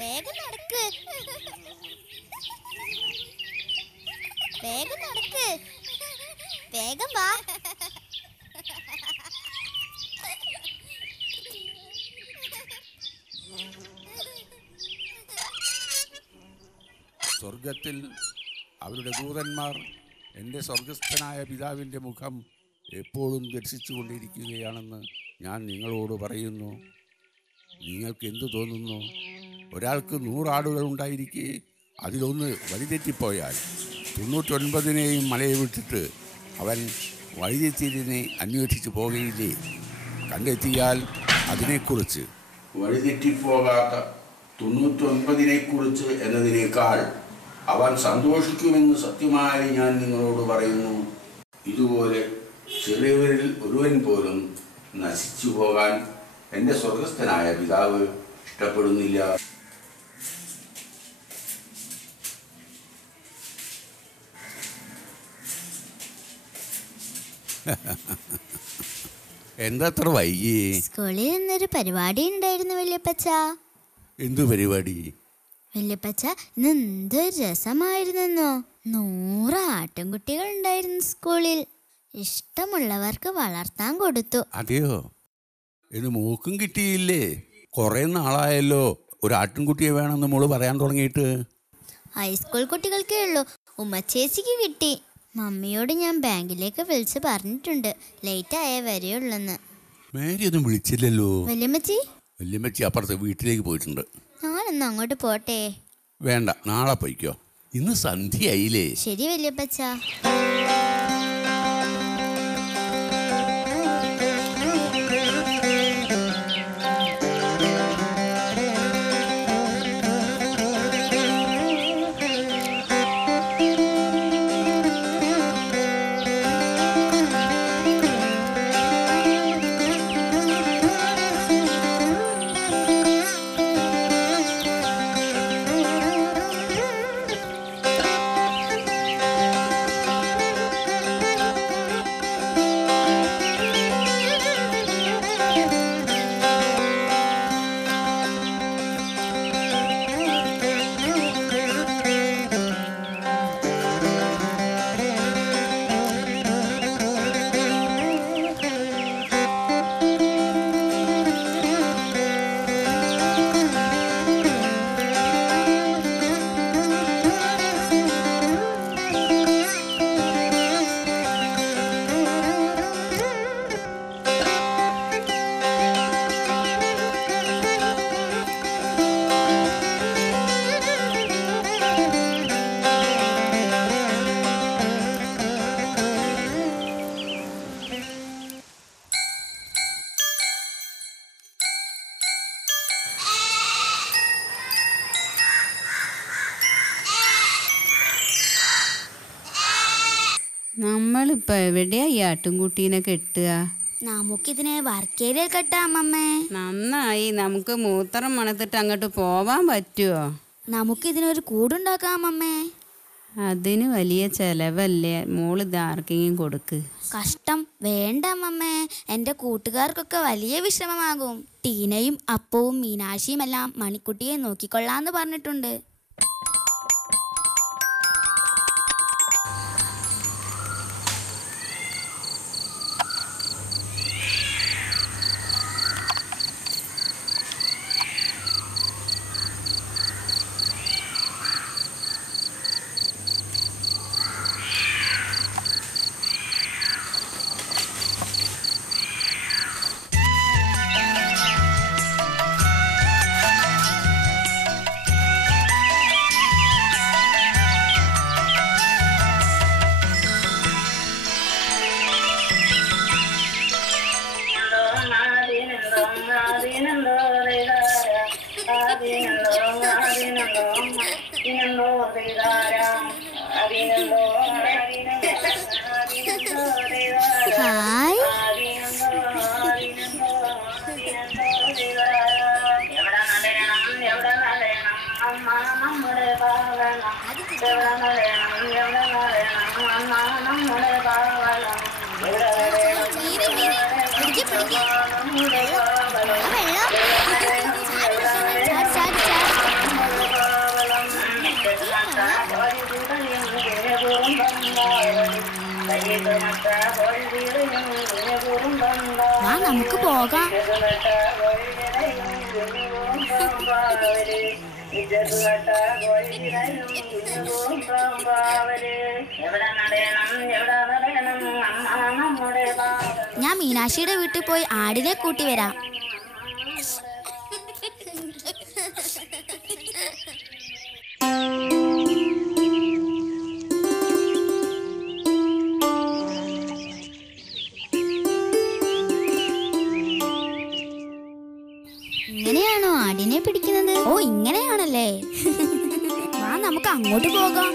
വേഗം നടക്ക്, വേഗം നടക്ക്, വേഗം വാ. സ്വർഗത്തിൽ അവരുടെ ദൂതന്മാർ എൻ്റെ സ്വർഗസ്ഥനായ പിതാവിൻ്റെ മുഖം എപ്പോഴും ദർശിച്ചു കൊണ്ടിരിക്കുകയാണെന്ന് ഞാൻ നിങ്ങളോട് പറയുന്നു. നിങ്ങൾക്ക് എന്തു തോന്നുന്നു? ഒരാൾക്ക് 100 ആടുകൾ ഉണ്ടായിരിക്കെ അതിലൊന്ന് വഴിതെറ്റിപ്പോയാൽ 99 മലയെ വിട്ടിട്ട് അവൻ വഴിതെറ്റിയതിനെ അന്വേഷിച്ച് പോകുകയില്ലേ? കണ്ടെത്തിയാൽ അതിനെക്കുറിച്ച്, വഴിതെറ്റിപ്പോകാത്ത 99 എന്നതിനേക്കാൾ അവൻ സന്തോഷിക്കുമെന്ന് സത്യമായി ഞാൻ നിങ്ങളോട് പറയുന്നു. ഇതുപോലെ ചെറിയവരിൽ ഒരുവൻ പോലും നശിച്ചു പോകാൻ എൻ്റെ സ്വർഗസ്ഥനായ പിതാവ് ഇഷ്ടപ്പെടുന്നില്ല. എന്താത്ര വൈകി? സ്കൂളിൽ നിന്നൊരു പരിപാടി ഉണ്ടായിരുന്നു വല്യപ്പച്ച. എന്തു പരിപാടി? വല്യപ്പച്ച, ഇന്ന് എന്തൊരു രസമായിരുന്നോ. 100 ആട്ടിൻകുട്ടികൾ ഉണ്ടായിരുന്നു സ്കൂളിൽ. ഇഷ്ടമുള്ളവർക്ക് വളർത്താൻ കൊടുത്തു. അതെയോ? ഇത് മൂക്കും കിട്ടിയില്ലേ? കുറെ നാളായല്ലോ ഒരു ആട്ടിൻകുട്ടിയെ വേണമെന്ന് മോള് പറയാൻ തുടങ്ങിയിട്ട്. ഹൈസ്കൂൾ കുട്ടികൾക്കേ ഉള്ളൂ. ഉമ്മച്ചേച്ചിക്ക് കിട്ടി. മമ്മിയോട് ഞാൻ ബാങ്കിലേക്ക് വിളിച്ച് പറഞ്ഞിട്ടുണ്ട്, ലേറ്റ് ആയേ വരെയുള്ളെന്ന്. മേരി ഒന്നും വിളിച്ചില്ലല്ലോ. വല്യമ്മച്ചി അപ്പുറത്തെ വീട്ടിലേക്ക് പോയിട്ടുണ്ട്. ഞാനൊന്ന് അങ്ങോട്ട് പോട്ടെ? വേണ്ട, നാളെ പോയിക്കോ. ഇന്ന് സന്ധ്യയായില്ലേ? ശരി വല്യപ്പച്ച. നമ്മളിപ്പോ എവിടെയാ ഈ ആട്ടുംകുട്ടീനെ കെട്ടുക? നമുക്കിതിനെ വർക്കേരിയയിൽ കെട്ടാമമ്മേ. നന്നായി. നമുക്ക് മൂത്രം മണത്തിട്ട് അങ്ങോട്ട് പോവാൻ പറ്റുമോ? നമുക്കിതിനൊരു കൂടുണ്ടാക്കാമമ്മേ. അതിന് വലിയ ചെലവല്ലേ മോള്. ഇത് ആർക്കെങ്കിലും കൊടുക്ക്. കഷ്ടം. വേണ്ട അമ്മമ്മേ, എൻ്റെ കൂട്ടുകാർക്കൊക്കെ വലിയ വിഷമമാകും. ടീനയും അപ്പവും മീനാക്ഷിയും എല്ലാം മണിക്കുട്ടിയെ നോക്കിക്കൊള്ളാന്ന് പറഞ്ഞിട്ടുണ്ട്. ഹായ്. നമുക്ക് പോകാം. ഞാൻ മീനാക്ഷിയുടെ വീട്ടിൽ പോയി ആടിനെ കൂട്ടി വരാം. ഇങ്ങനെയാണോ ആടിനെ പിടിക്കുന്നത്? ഓ, ഇങ്ങനെയാണല്ലേ. വാ, നമുക്ക് അങ്ങോട്ട് പോകാം.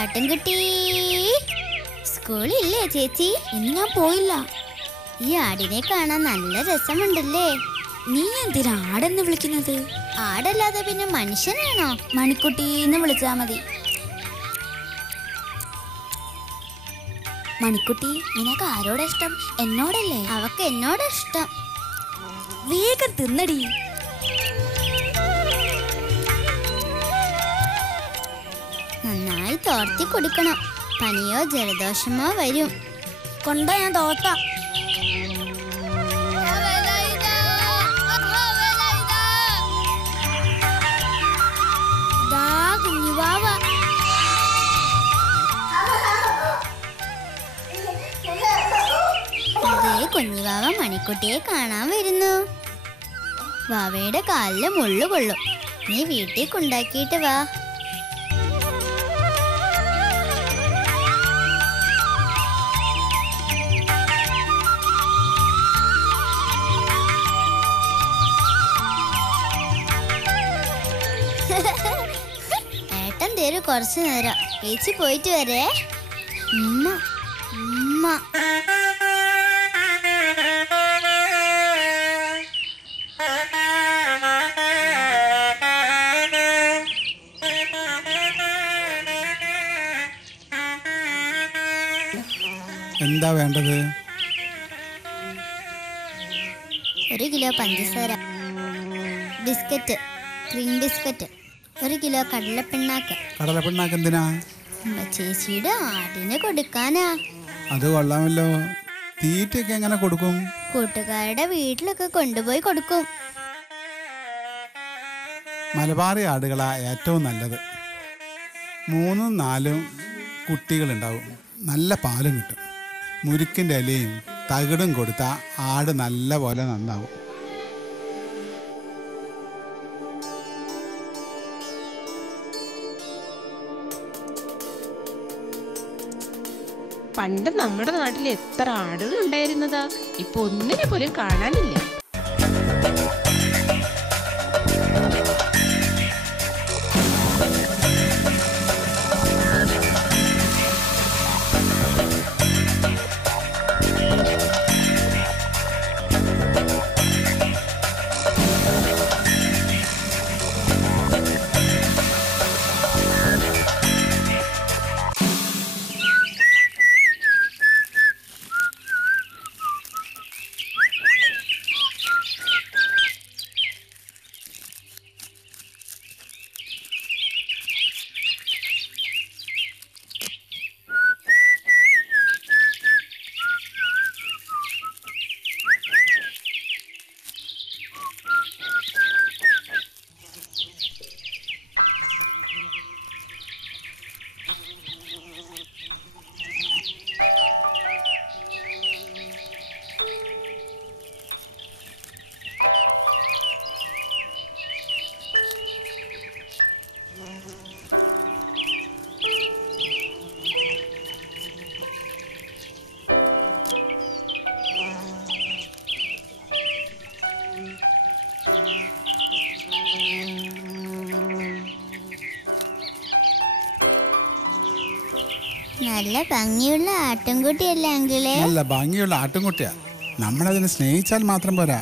ആട്ടിൻകുട്ടി, സ്കൂളില്ലേ ചേച്ചി? ഇന്ന് ഞാൻ പോയില്ല. ഈ ആടിനെ കാണാൻ നല്ല രസമുണ്ടല്ലേ. നീ എന്തിനാ ആടെന്ന് വിളിക്കുന്നത്? ആടല്ലാതെ പിന്നെ മനുഷ്യനാണോ? മണിക്കുട്ടീന്ന് വിളിച്ചാ മതി. മണിക്കുട്ടി, നിനക്ക് ആരോടാ ഇഷ്ടം? എന്നോടല്ലേ? അവക്ക് എന്നോടാ ഇഷ്ടം. വേഗം തിന്നടി. നന്നായി തോർത്തി കൊടുക്കണം. പനിയോ ജലദോഷമോ വരും. കൊണ്ടോ ഞാൻ തോർത്താം. കുഞ്ഞുവാവ മണിക്കുട്ടിയെ കാണാൻ വരുന്നു. വാവയുടെ കാലില് മുള്ളു കൊള്ളും. നീ വീട്ടിൽ കൊണ്ടാക്കിയിട്ട് വാ. ഏട്ടൻ തരും കുറച്ചു നേരം. ചേച്ചി പോയിട്ട് വരേ. ഉമ്മ ഉമ്മ. എന്താ വേണ്ടത്? 1 കിലോ പഞ്ചസാര, ബിസ്ക്കറ്റ്, ക്രീം ബിസ്ക്കറ്റ്, 1 കിലോ കടലപ്പിണ്ണാക്ക്. കടലപ്പിണ്ണാക്ക് എന്തിനാ? ചേച്ചിയുടെ ആടിന് കൊടുക്കാനാ. അത് കൊള്ളാമല്ലോ. തീറ്റയൊക്കെ എങ്ങനെ കൊടുക്കും? കൂട്ടുകാരുടെ വീട്ടിലൊക്കെ കൊണ്ടുപോയി കൊടുക്കും. മലബാറി ആടുകളാ ഏറ്റവും നല്ലത്. 3-4 കുട്ടികളുണ്ടാവും. നല്ല പാലും കിട്ടും. മുരുക്കിൻ്റെ ഇലയും തകിടും കൊടുത്താൽ ആട് നല്ല പോലെ നന്നാവും. പണ്ട് നമ്മുടെ നാട്ടിൽ എത്ര ആടുകൾ ഉണ്ടായിരുന്നതാ, ഇപ്പൊ ഒന്നിനെ പോലും കാണാനില്ല. നല്ല ഭംഗിയുള്ള ആട്ടിൻകുട്ടിയല്ലേ അങ്കിളെ? നല്ല ഭംഗിയുള്ള ആട്ടിൻകുട്ടിയാ. നമ്മളതിനെ സ്നേഹിച്ചാൽ മാത്രം പോരാ,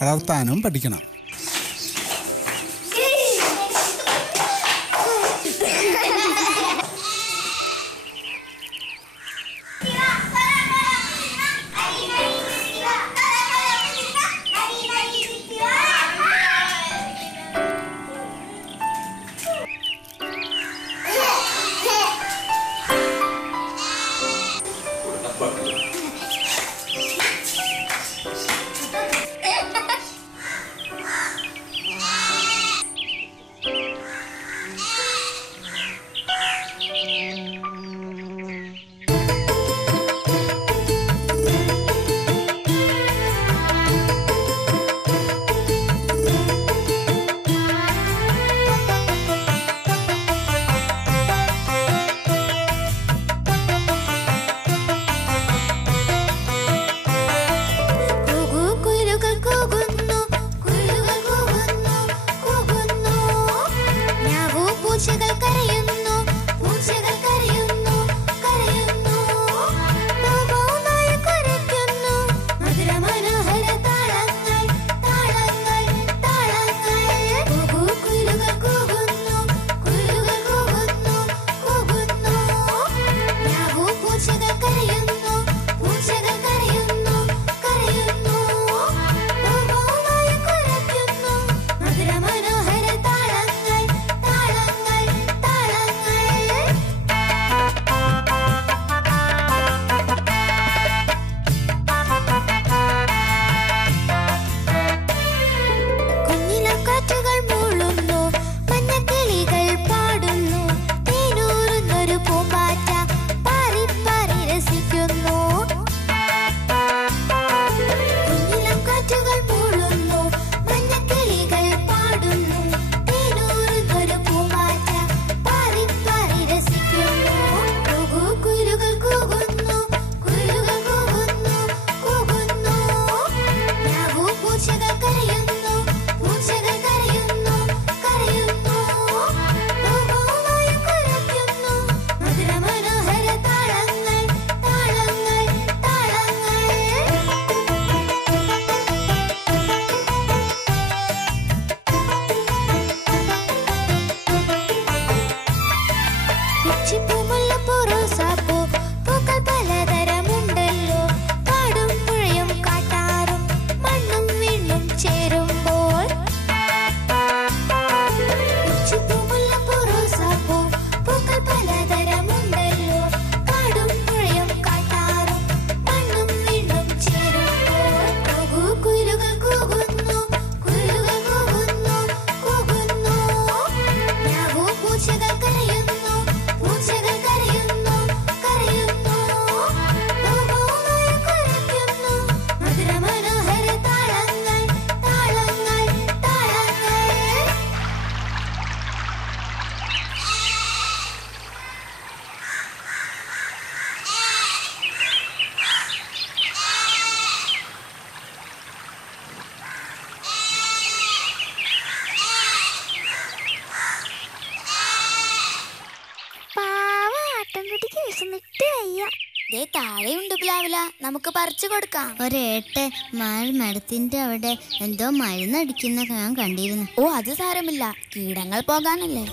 വളർത്താനും പഠിക്കണം. ദേ താഴെയുണ്ട് പ്ലാവില, നമുക്ക് പറിച്ചു കൊടുക്കാം. ഒരേട്ടെ മരത്തിന്റെ അവിടെ എന്തോ മരുന്നടിക്കുന്ന ഞാൻ കണ്ടിരുന്നു. ഓ അത് സാരമില്ല, കീടങ്ങൾ പോകാനല്ലേ.